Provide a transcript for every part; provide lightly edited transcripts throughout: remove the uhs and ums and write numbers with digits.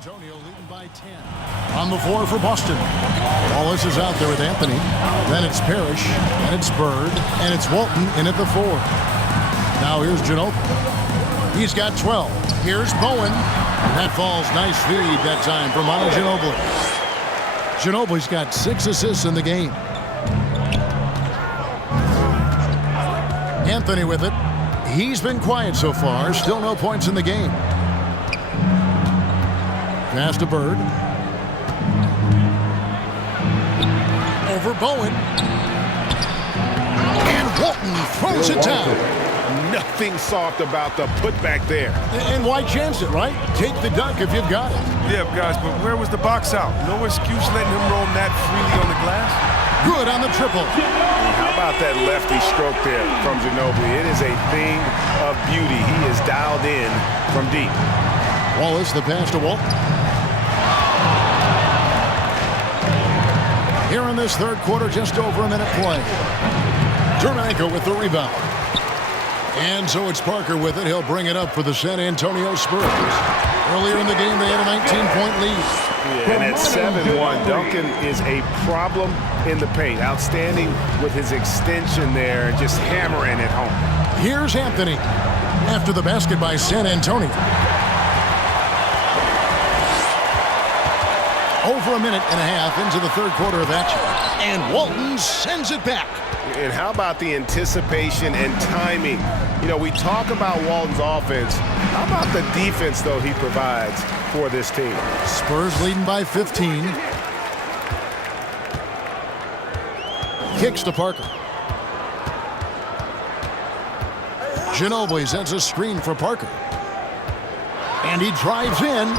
Antonio leading by 10. On the floor for Boston. Wallace is out there with Anthony. Then it's Parrish. Then it's Bird. And it's Walton in at the 4. Now here's Ginobili. He's got 12. Here's Bowen. That falls. Nice feed that time from Manu Ginobili. Ginobili's got 6 assists in the game. Anthony with it. He's been quiet so far. Still no points in the game. Pass to Bird. Over Bowen. And Walton throws it down. Nothing soft about the putback there. And why chance it, right? Take the dunk if you've got it. Yeah, guys, but where was the box out? No excuse letting him roam that freely on the glass. Good on the triple. How about that lefty stroke there from Ginobili? It is a thing of beauty. He is dialed in from deep. Wallace, the pass to Walton. Here in this third quarter, just over a minute play. Jermenko with the rebound. And so it's Parker with it. He'll bring it up for the San Antonio Spurs. Earlier in the game, they had a 19-point lead. Yeah, and at 7-1, Duncan is a problem in the paint. Outstanding with his extension there and just hammering it home. Here's Anthony after the basket by San Antonio. Over a minute and a half into the third quarter of action. And Walton sends it back. And how about the anticipation and timing? You know, we talk about Walton's offense. How about the defense, though, he provides for this team? Spurs leading by 15. Kicks to Parker. Ginobili sends a screen for Parker. And he drives in.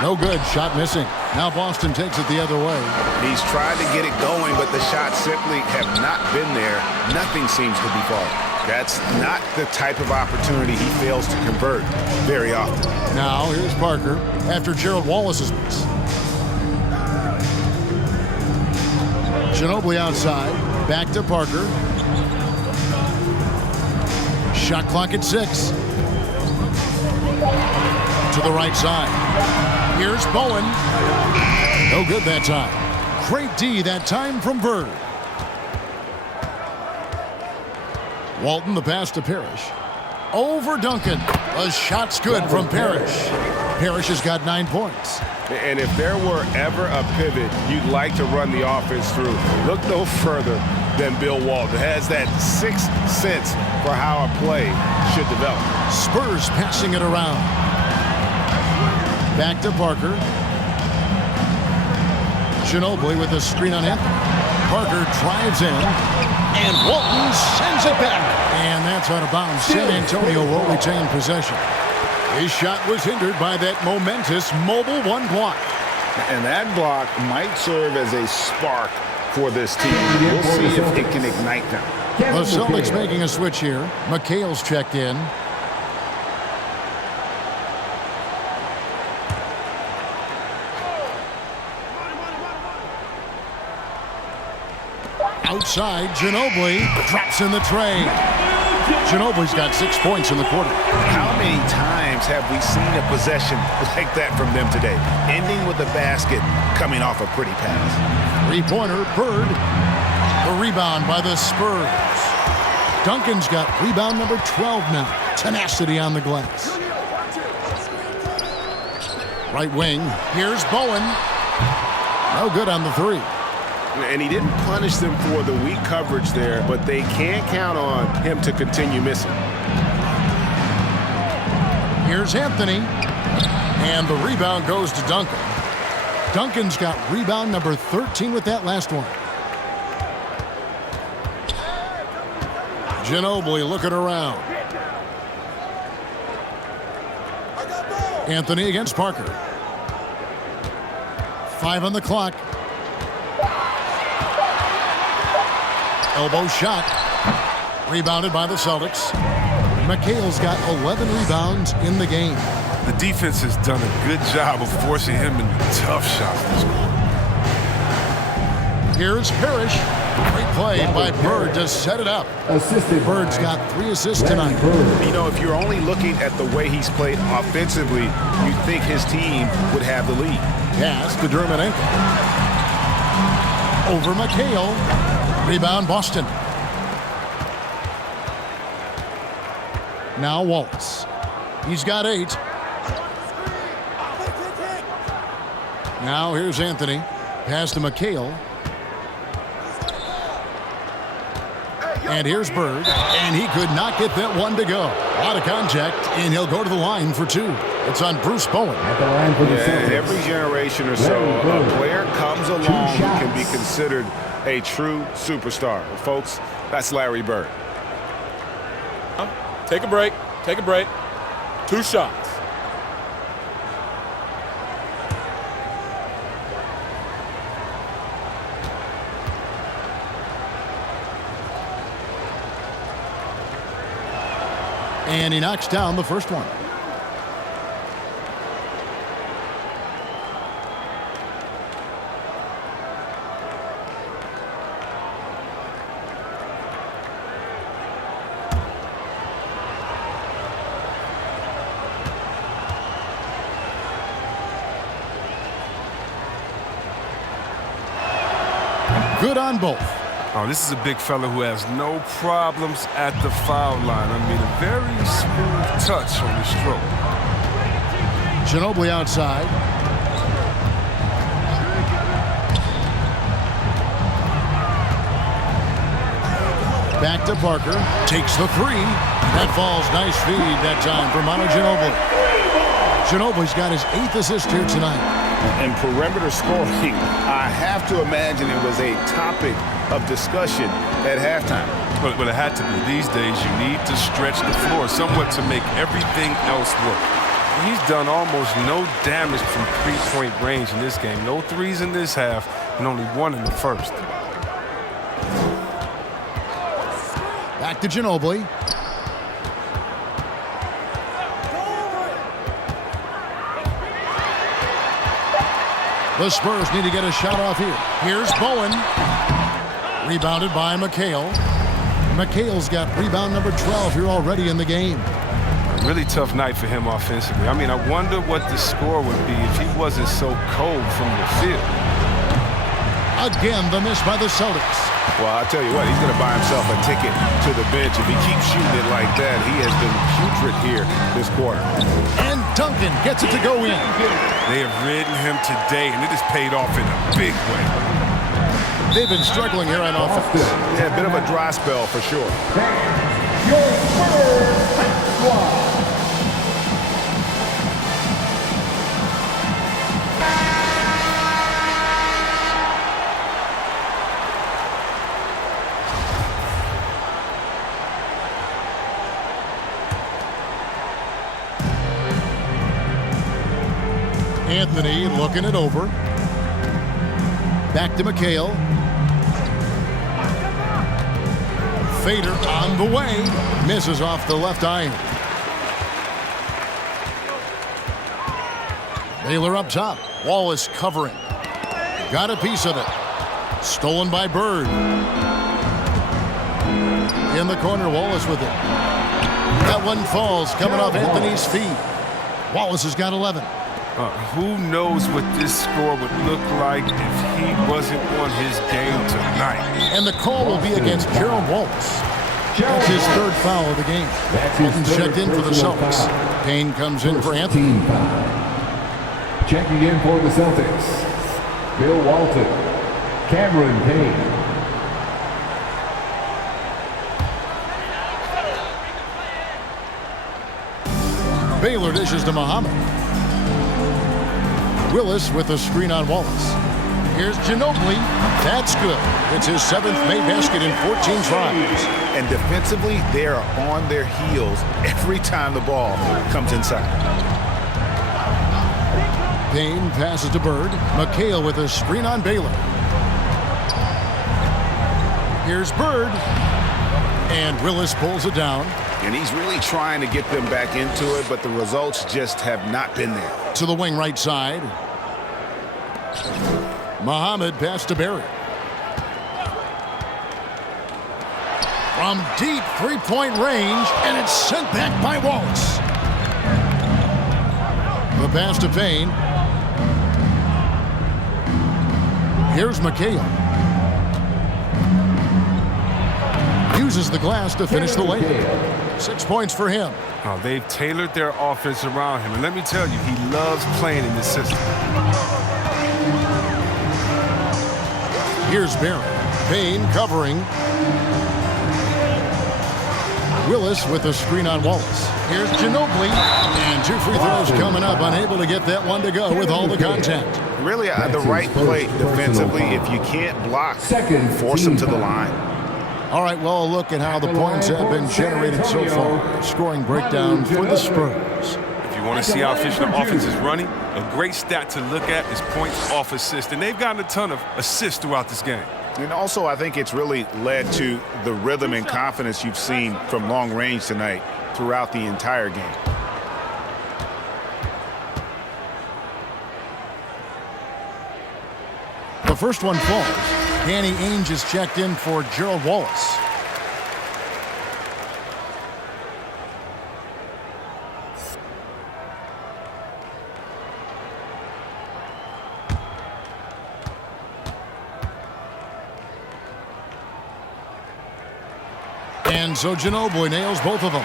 No good. Shot missing. Now Boston takes it the other way. He's tried to get it going, but the shots simply have not been there. Nothing seems to be falling. That's not the type of opportunity he fails to convert very often. Now here's Parker after Gerald Wallace's miss. Ginobili outside. Back to Parker. Shot clock at 6. To the right side. Here's Bowen. No good that time. Great D that time from Bird. Walton, the pass to Parrish. Over Duncan. A shot's good from Parrish. Parrish has got 9 points. And if there were ever a pivot you'd like to run the offense through, look no further than Bill Walton. Has that 6th sense for how a play should develop. Spurs passing it around. Back to Parker. Ginobili with a screen on Anthony. Parker drives in. And Walton sends it back. And that's out of bounds. San Antonio will retain possession. His shot was hindered by that momentous mobile 1 block. And that block might serve as a spark for this team. We'll see if it can ignite them. The Celtics making a switch here. McHale's checked in. Outside, Ginobili drops in the tray. Ginobili's got 6 points in the quarter. How many times have we seen a possession like that from them today? Ending with a basket, coming off a pretty pass. Three-pointer, Bird. The rebound by the Spurs. Duncan's got rebound number 12 now. Tenacity on the glass. Right wing, here's Bowen. No good on the 3. And he didn't punish them for the weak coverage there, but they can't count on him to continue missing. Here's Anthony. And the rebound goes to Duncan. Duncan's got rebound number 13 with that last one. Ginobili looking around. Anthony against Parker. 5 on the clock. Elbow shot. Rebounded by the Celtics. McHale's got 11 rebounds in the game. The defense has done a good job of forcing him into tough shots this quarter. Here's Parrish. Great play by Bird to set it up. Assisted. Bird's got 3 assists tonight. You know, if you're only looking at the way he's played offensively, you'd think his team would have the lead. Pass to Dermonenko. Over McHale. Rebound Boston. Now Wallace. He's got 8. Now here's Anthony. Pass to McHale. And here's Bird. And he could not get that one to go. Out of contact, and he'll go to the line for 2. It's on Bruce Bowen. At the line for the Celtics. Every generation or so, a player comes along who can be considered a true superstar. Well, folks, that's Larry Bird. Take a break. Take a break. 2 shots. And he knocks down the first one. Good on both. Oh, this is a big fella who has no problems at the foul line. I mean, a very smooth touch on the stroke. Ginobili outside. Back to Parker. Takes the 3. That falls. Nice feed that time for Manu Ginobili. Ginobili's got his 8th assist here tonight. And perimeter scoring, I have to imagine it was a topic of discussion at halftime. But it had to be. These days, you need to stretch the floor somewhat to make everything else work. He's done almost no damage from three-point range in this game. No 3s in this half, and only 1 in the first. Back to Ginobili. The Spurs need to get a shot off here. Here's Bowen. Rebounded by McHale. McHale's got rebound number 12 here already in the game. A really tough night for him offensively. I mean, I wonder what the score would be if he wasn't so cold from the field. Again, the miss by the Celtics. Well, I'll tell you what, he's going to buy himself a ticket to the bench. If he keeps shooting it like that, he has been putrid here this quarter. And Duncan gets it to go in. They have ridden him today, and it has paid off in a big way. They've been struggling here on offense. Yeah, a bit of a dry spell for sure. Your Spurs squad. Anthony looking it over. Back to McHale. Fader on the way. Misses off the left iron. Baylor up top. Wallace covering. Got a piece of it. Stolen by Bird. In the corner, Wallace with it. That one falls, coming off Anthony's feet. Wallace has got 11. Who knows what this score would look like if he wasn't on his game tonight. And the call will be against Gerald Wallace. That's his 3rd foul of the game. Walton checked in for the Celtics. Payne comes in for Anthony. Checking in for the Celtics, Bill Walton, Cameron Payne. Baylor dishes to Muhammad. Willis with a screen on Wallace. Here's Ginobili. That's good. It's his 7th made basket in 14 tries. And defensively, they are on their heels every time the ball comes inside. Payne passes to Bird. McHale with a screen on Baylor. Here's Bird. And Willis pulls it down. And he's really trying to get them back into it, but the results just have not been there. To the wing right side. Muhammad pass to Barry. from deep three-point range, and it's sent back by Wallace. The pass to Payne. Here's McHale. Uses the glass to finish the layup. 6 points for him. Oh, they've tailored their offense around him. And let me tell you, he loves playing in this system. Here's Barry. Payne covering. Willis with a screen on Wallace. Here's Ginobili. And 2 free throws coming up. Unable to get that one to go with all the contact. Really, the right play defensively. If you can't block, force them to the line. All right, well, a look at how the points have been generated so far. Scoring breakdown for the Spurs. If you want to see how efficient the offense is running, a great stat to look at is points off assist. And they've gotten a ton of assists throughout this game. And also, I think it's really led to the rhythm and confidence you've seen from long range tonight throughout the entire game. The first one falls. Danny Ainge is checked in for Gerald Wallace. And so Ginobili nails both of them.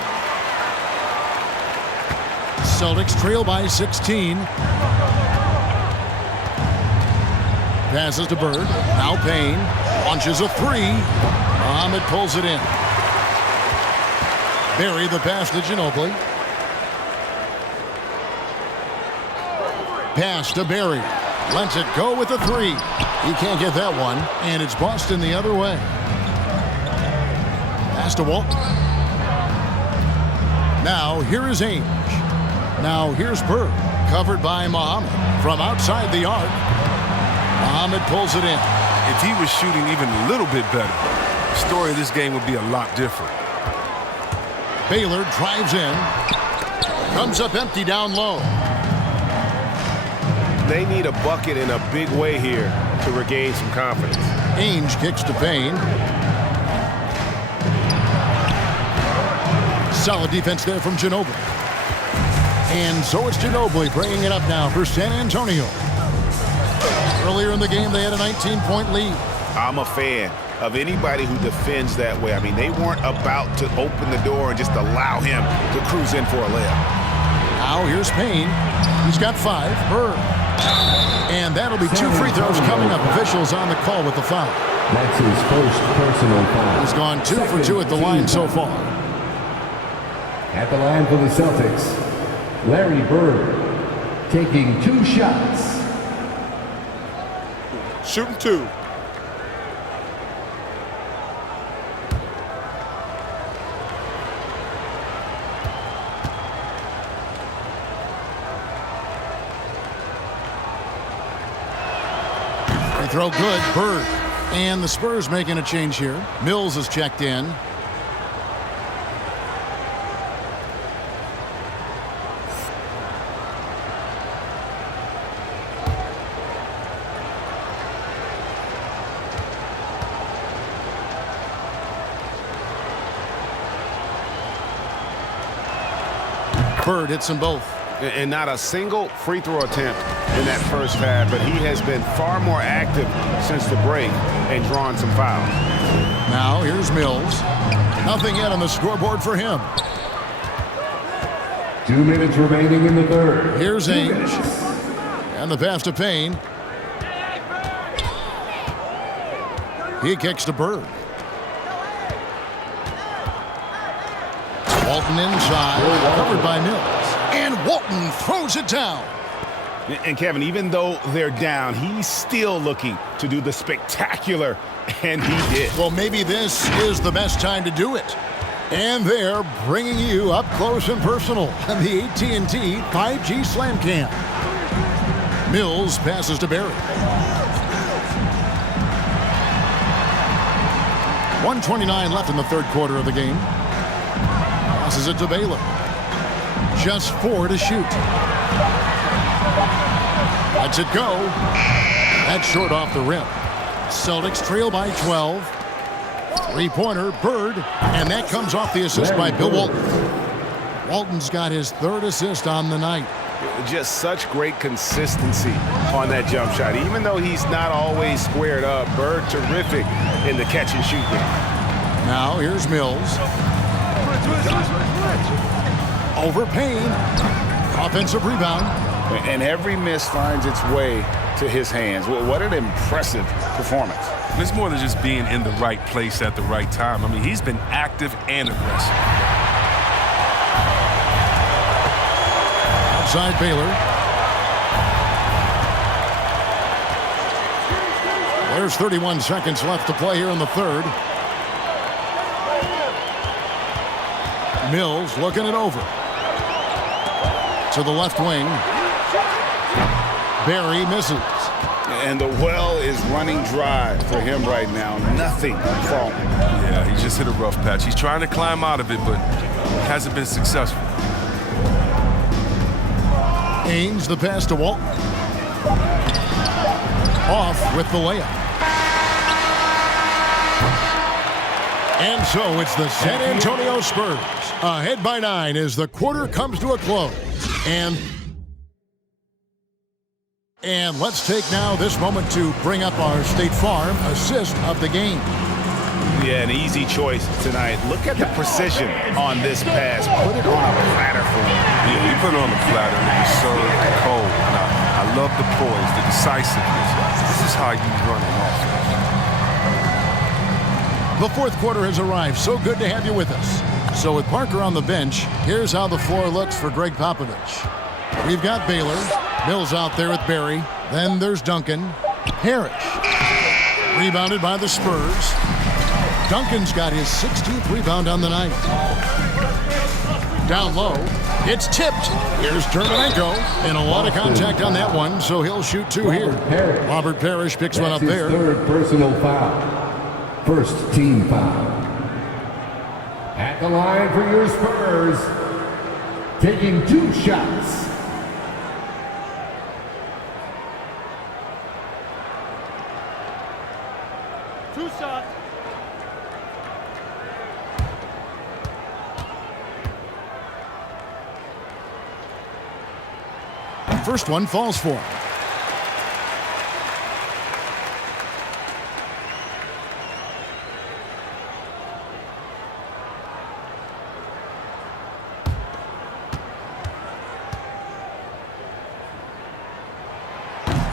Celtics trail by 16. Passes to Bird. Now Payne. Launches a three. Muhammad pulls it in. Barry the pass to Ginobili. Pass to Barry. Lets it go with a three. He can't get that one. And it's Boston the other way. Pass to Walton. Now here is Ainge. Now here's Bird. Covered by Muhammad. From outside the arc. Muhammad pulls it in. If he was shooting even a little bit better, the story of this game would be a lot different. Baylor drives in. Comes up empty down low. They need a bucket in a big way here to regain some confidence. Ainge kicks to Payne. Solid defense there from Ginobili. And so it's Ginobili bringing it up now for San Antonio. Earlier in the game, they had a 19-point lead. I'm a fan of anybody who defends that way. I mean, they weren't about to open the door and just allow him to cruise in for a layup. Now here's Payne. He's got 5. Bird. And that'll be 2 free throws coming up. Officials on the call with the foul. That's his first personal foul. He's gone 2 for 2 at the line so far. At the line for the Celtics, Larry Bird taking 2 shots. Shooting 2. Free throw good. Bird. And the Spurs making a change here. Mills is checked in. Bird hits them both. And not a single free throw attempt in that first half, but he has been far more active since the break and drawn some fouls. Now here's Mills. Nothing yet on the scoreboard for him. 2 minutes remaining in the third. Here's Ainge. And the pass to Payne. He kicks to Bird. Walton inside, covered by Mills. And Walton throws it down. And Kevin, even though they're down, he's still looking to do the spectacular, and he did. Well, maybe this is the best time to do it. And they're bringing you up close and personal on the AT&T 5G Slam Cam. Mills passes to Barry. 1:29 left in the third quarter of the game. Passes it to Baylor. Just 4 to shoot. Lets it go. That's short off the rim. Celtics trail by 12. Three-pointer, Bird, and that comes off the assist by Bill Walton. Walton's got his third assist on the night. Just such great consistency on that jump shot. Even though he's not always squared up, Bird terrific in the catch and shoot game. Now here's Mills. Over Payne. Offensive rebound. And every miss finds its way to his hands. What an impressive performance. It's more than just being in the right place at the right time. I mean, he's been active and aggressive. Outside Baylor. There's 31 seconds left to play here in the third. Mills looking it over. To the left wing. Barry misses. And the well is running dry for him right now. Nothing falling. Yeah, he just hit a rough patch. He's trying to climb out of it, but hasn't been successful. Ains the pass to Walton. Off with the layup. And so it's the San Antonio Spurs ahead by 9 as the quarter comes to a close. And let's take now this moment to bring up our State Farm assist of the game. Yeah, an easy choice tonight. Look at the precision on this pass. Put it on a platter for him. Yeah, he put it on the platter and it served cold. Now, I love the poise, the decisiveness. This is how you run an offense. The fourth quarter has arrived. So good to have you with us. So with Parker on the bench, here's how the floor looks for Greg Popovich. We've got Baylor. Mills out there with Barry. Then there's Duncan. Parrish. Rebounded by the Spurs. Duncan's got his 16th rebound on the night. Down low. It's tipped. Here's Terminenko. And a lot of contact on that one, so he'll shoot two here. Robert Parrish picks one up there. Third personal foul. First team foul. At the line for your Spurs. Taking 2 shots. First one falls for him.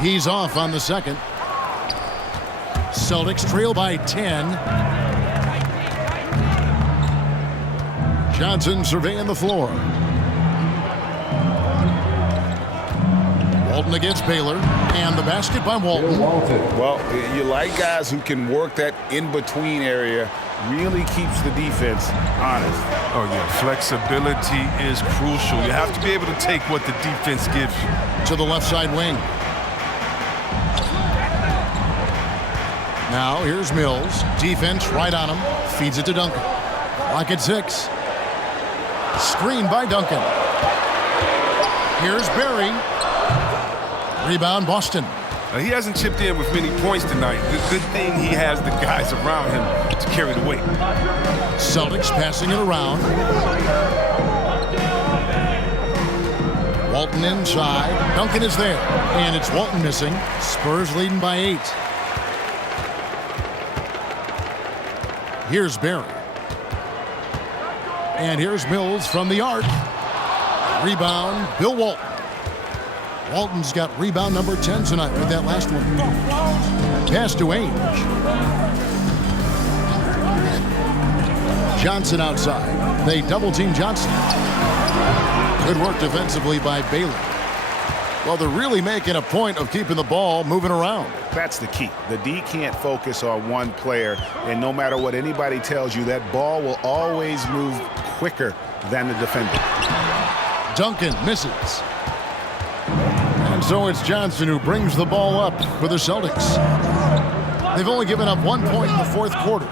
He's off on the second. Celtics trail by 10. Johnson surveying the floor. Walton against Baylor, and the basket by Walton. Well, you like guys who can work that in-between area, really keeps the defense honest. Oh, yeah, flexibility is crucial. You have to be able to take what the defense gives you. To the left side wing. Now here's Mills. Defense right on him. Feeds it to Duncan. Lock at 6. Screen by Duncan. Here's Barry. Rebound Boston. He hasn't chipped in with many points tonight. The good thing he has the guys around him to carry the weight. Celtics passing it around. Walton inside. Duncan is there. And it's Walton missing. Spurs leading by 8. Here's Barry. And here's Mills from the arc. Rebound, Bill Walton. Walton's got rebound number 10 tonight with that last one. Pass to Ainge. Johnson outside. They double-team Johnson. Good work defensively by Baylor. Well, they're really making a point of keeping the ball moving around. That's the key. The D can't focus on one player, and no matter what anybody tells you, that ball will always move quicker than the defender. Duncan misses. And so it's Johnson who brings the ball up for the Celtics. They've only given up 1 point in the fourth quarter.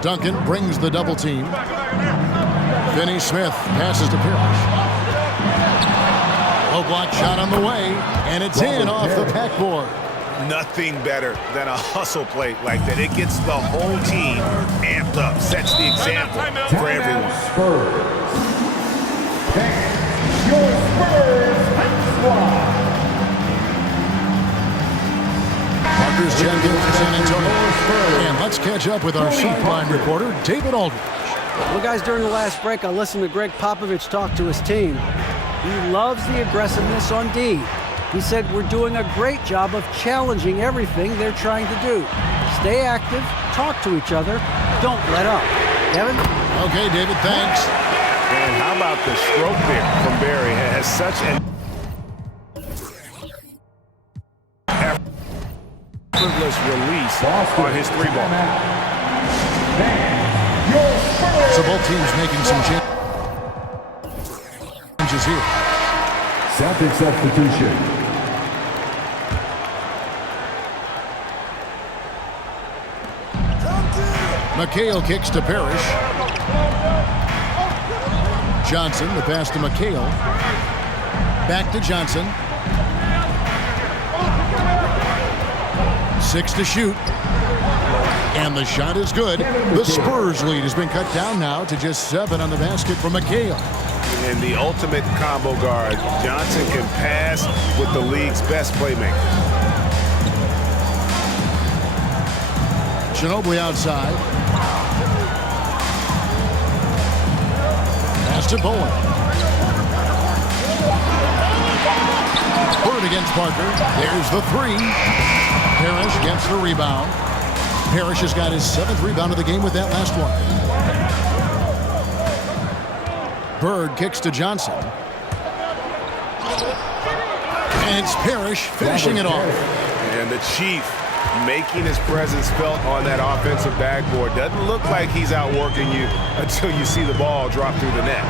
Duncan brings the double team. Finney Smith passes to Parrish. Low block shot on the way, and it's in off the backboard. Nothing better than a hustle play like that. It gets the whole team amped up, sets the example for everyone. Spurs. Your Spurs squad. Parker's checked in for San Antonio. And let's catch up with our sideline reporter, David Aldridge. Well, guys, during the last break, I listened to Greg Popovich talk to his team. He loves the aggressiveness on D. He said, we're doing a great job of challenging everything they're trying to do. Stay active, talk to each other, don't let up. Kevin? Okay, David, thanks. And how about the stroke there from Barry? Has such an effortless release on his three ball. So both teams making some changes here. Celtics substitution. McHale kicks to Parrish. Johnson, the pass to McHale. Back to Johnson. 6 to shoot. And the shot is good. The Spurs lead has been cut down now to just 7 on the basket from McHale. And the ultimate combo guard, Johnson can pass with the league's best playmaker. Ginobili outside. Pass to Bowen. Bird against Parker. There's the 3. Parrish gets the rebound. Parrish has got his 7th rebound of the game with that last one. Bird kicks to Johnson. And it's Parrish finishing it off. And the Chief making his presence felt on that offensive backboard. Doesn't look like he's outworking you until you see the ball drop through the net.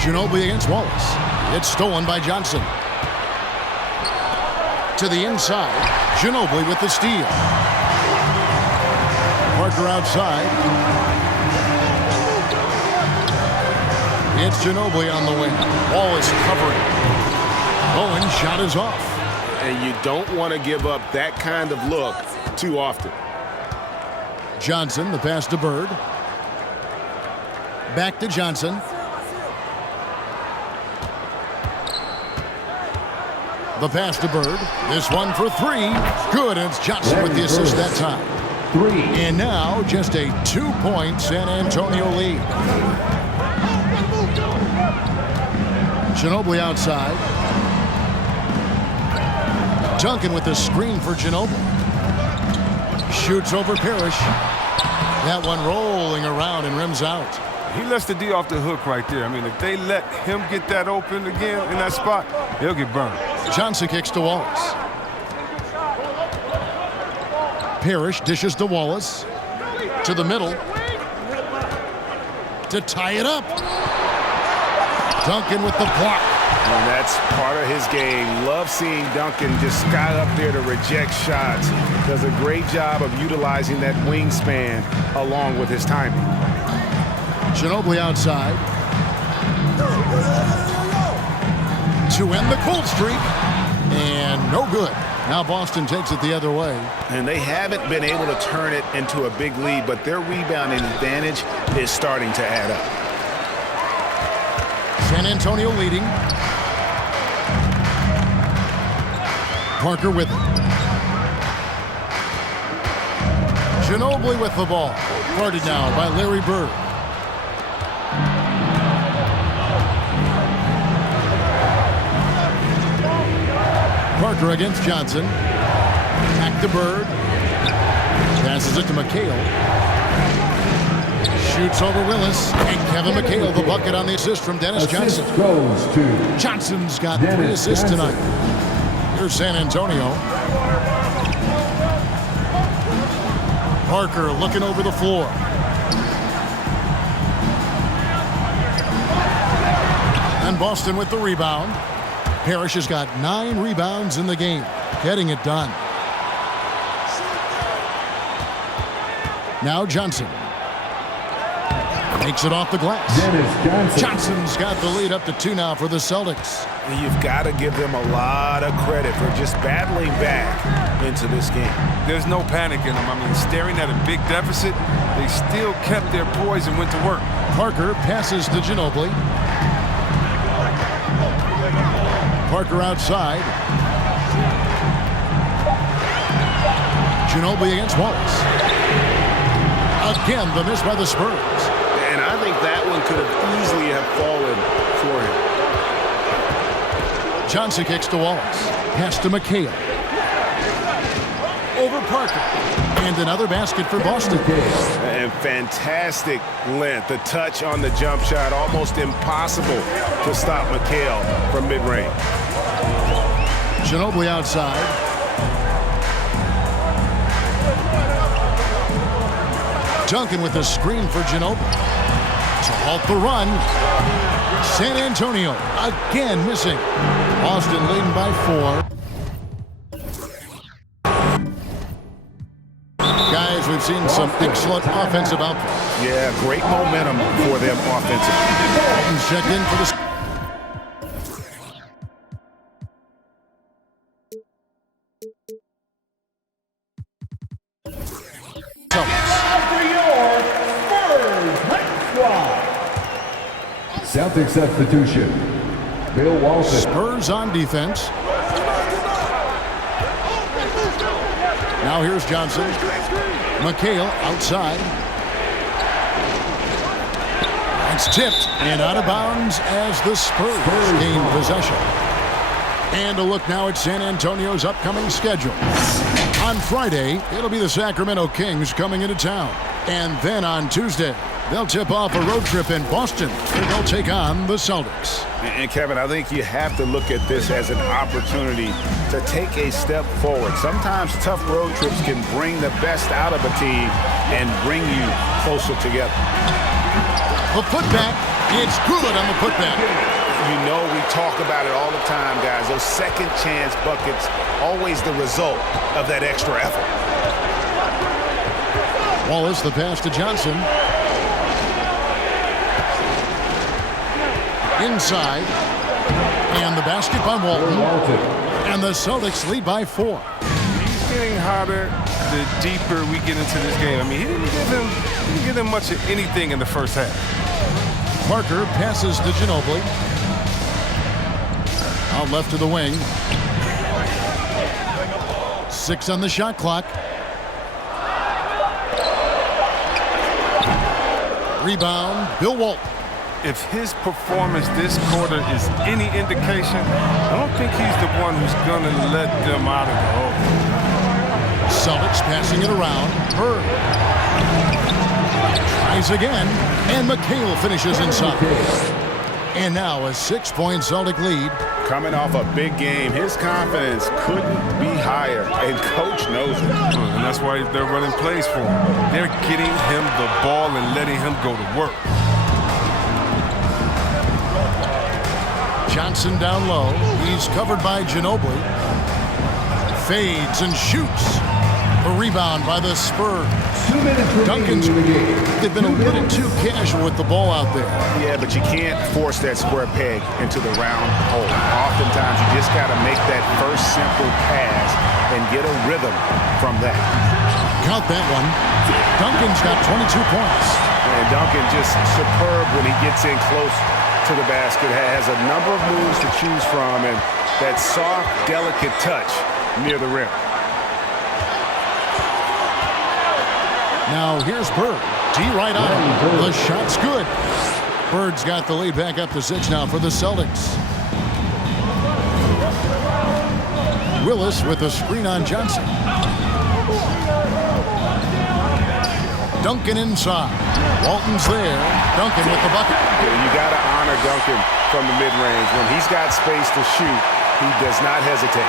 Ginobili against Wallace. It's stolen by Johnson. To the inside. Ginobili with the steal. Parker outside. It's Ginobili on the wing. Wallace covering. Bowen's shot is off. And you don't want to give up that kind of look too often. Johnson, the pass to Bird. Back to Johnson. The pass to Bird. This one for 3. Good, and it's Johnson with the assist that time. 3. And now just a 2-point San Antonio lead. Ginobili outside. Duncan with the screen for Ginobili. Shoots over Parrish. That one rolling around and rims out. He lets the D off the hook right there. I mean, if they let him get that open again in that spot, he'll get burned. Johnson kicks to Wallace. Parrish dishes to Wallace. To the middle. To tie it up. Duncan with the block. And that's part of his game. Love seeing Duncan just sky up there to reject shots. Does a great job of utilizing that wingspan along with his timing. Ginobili outside. To end the cold streak. And no good. Now Boston takes it the other way. And they haven't been able to turn it into a big lead, but their rebounding advantage is starting to add up. San Antonio leading. Parker with it. Ginobili with the ball. Guarded now by Larry Bird. Parker against Johnson. Back to Bird. Passes it to McHale. Shoots over Willis. And Kevin McHale, the bucket on the assist from Dennis Johnson. Assist goes to Johnson's got 3 Dennis assists Johnson. tonight. Here's San Antonio. Parker looking over the floor. And Boston with the rebound. Parrish has got 9 rebounds in the game, getting it done. Now Johnson. Takes it off the glass. Dennis Johnson. Johnson's got the lead up to 2 now for the Celtics. And you've got to give them a lot of credit for just battling back into this game. There's no panic in them. I mean, staring at a big deficit, they still kept their poise and went to work. Parker passes to Ginobili. Parker outside. Ginobili against Wallace. Again, the miss by the Spurs. And I think that one could have easily have fallen for him. Johnson kicks to Wallace. Pass to McHale. Over Parker. And another basket for Boston. And fantastic length. The touch on the jump shot, almost impossible to stop McHale from mid-range. Ginobili outside. Duncan with a screen for Ginobili. To halt the run. San Antonio again missing. Boston leading by 4. Guys, we've seen some excellent offensive output. Yeah, great momentum for them offensively. Walton's checked in for the Celtics substitution. Bill Walton. Spurs on defense. Now here's Johnson. McHale outside. It's tipped and out of bounds as the Spurs gain possession. And a look now at San Antonio's upcoming schedule. On Friday, it'll be the Sacramento Kings coming into town. And then on Tuesday, they'll tip off a road trip in Boston, where they'll take on the Celtics. And Kevin, I think you have to look at this as an opportunity to take a step forward. Sometimes tough road trips can bring the best out of a team and bring you closer together. The putback, it's good on the putback. You know, we talk about it all the time, guys. Those second chance buckets, always the result of that extra effort. Wallace, the pass to Johnson. Inside. And the basket by Walton. And the Celtics lead by 4. He's getting hotter the deeper we get into this game. I mean, he didn't give them much of anything in the first half. Parker passes to Ginobili. Out left to the wing. 6 on the shot clock. Rebound, Bill Walton. If his performance this quarter is any indication, I don't think he's the one who's going to let them out of the hole. Celtics passing it around. Bird tries again, and McHale finishes inside. And now a 6-point Celtic lead. Coming off a big game, his confidence couldn't be higher, and coach knows it. And that's why they're running plays for him. They're getting him the ball and letting him go to work. Johnson down low. He's covered by Ginobili. Fades and shoots. A rebound by the Spurs. 2 minutes Duncan's, remaining in the game. they've been a little too casual with the ball out there. Yeah, but you can't force that square peg into the round hole. Oftentimes, you just got to make that first simple pass and get a rhythm from that. Count that one. Duncan's got 22 points. And Duncan just superb when he gets in close to the basket. Has a number of moves to choose from, and that soft, delicate touch near the rim. Now here's Bird. D right on. The shot's good. Bird's got the lead back up to 6 now for the Celtics. Willis with a screen on Johnson. Duncan inside. Walton's there. Duncan with the bucket. You got to honor Duncan from the mid-range. When he's got space to shoot, he does not hesitate.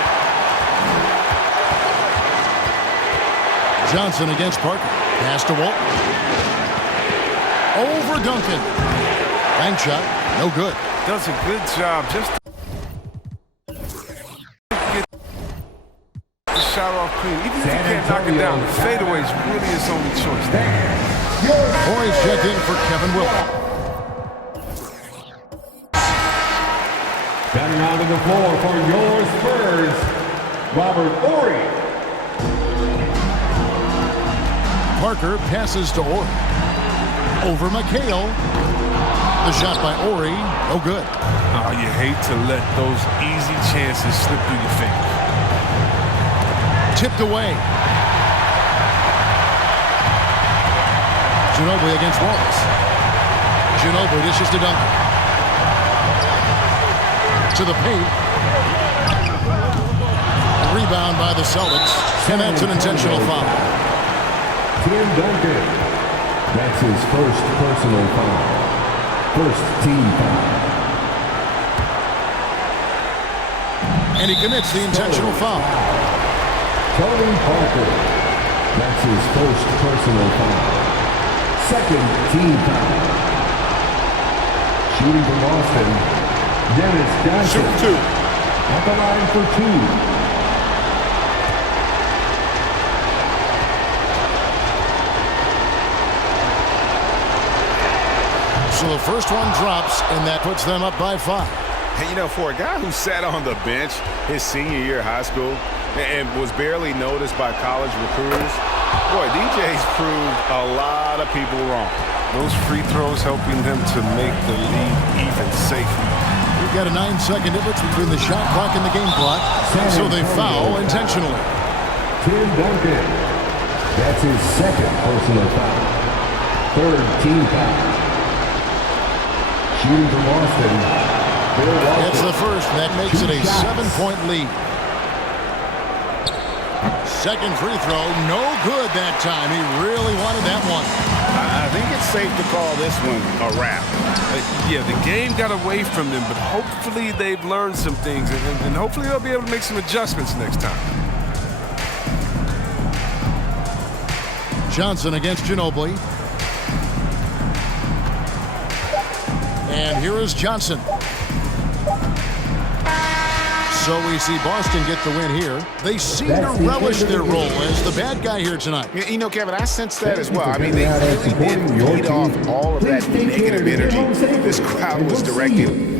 Johnson against Parker. Pass to Walton. Over Duncan. Bank shot. No good. Does a good job just to get the shot off clean. Even if you can't knock it down, the fadeaway is really his only choice. Boys check in for Kevin Wilton. Standing out on the floor for your Spurs, Robert Horry. Parker passes to Ori. Over McHale. The shot by Ori, no good. Oh, you hate to let those easy chances slip through your fingers. Tipped away. Ginobili against Wallace. Ginobili dishes to Duncan. To the paint. Rebound by the Celtics. And that's an intentional foul. Tim Duncan. That's his first personal foul. First team foul. And he commits the intentional foul. Tony Parker. That's his first personal foul. Second team foul. Shooting from Boston, Dennis Johnson. Shoot two. At the line for two. So the first one drops, and that puts them up by 5. And, you know, for a guy who sat on the bench his senior year of high school and was barely noticed by college recruiters, boy, DJ's proved a lot of people wrong. Those free throws helping them to make the lead even safer. We've got a 9-second difference between the shot clock and the game clock, so they foul intentionally. Tim Duncan. That's his second personal foul. Third team foul. Shooting from Boston, Bill Walton. It's the first, and that makes it a 7-point lead. Second free throw, no good that time. He really wanted that one. I think it's safe to call this one a wrap. Yeah, the game got away from them, but hopefully they've learned some things, and hopefully they'll be able to make some adjustments next time. Johnson against Ginobili. And here is Johnson. So we see Boston get the win here. They seem to relish their role as the bad guy here tonight. You know, Kevin, I sense that as well. I mean, they really did feed off all of that negative energy this crowd was directing